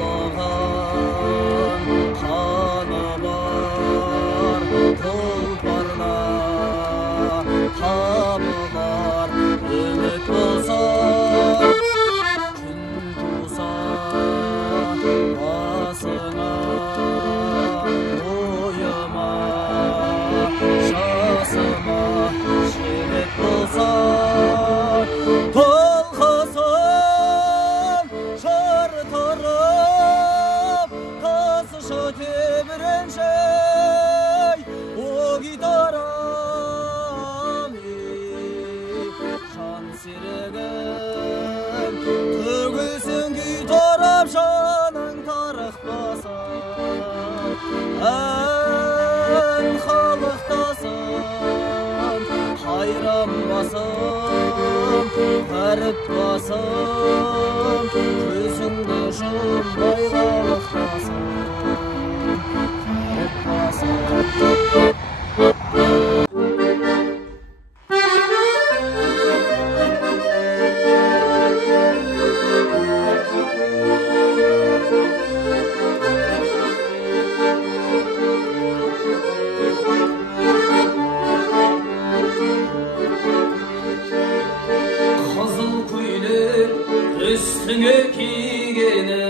Тулаған қаны бар тұлпарда табылар үміт болса күн туса басыңа ойыма жасыма жігіт болса толқысын жыртырып тасышы тебіреншей о гитарам жан серігім төгілсін гитарам жаның тарықпаса ән халықтасын қайранбасым әріп басым көзіңді жұмбай қалықтасың әріп басым Üstüne giygeni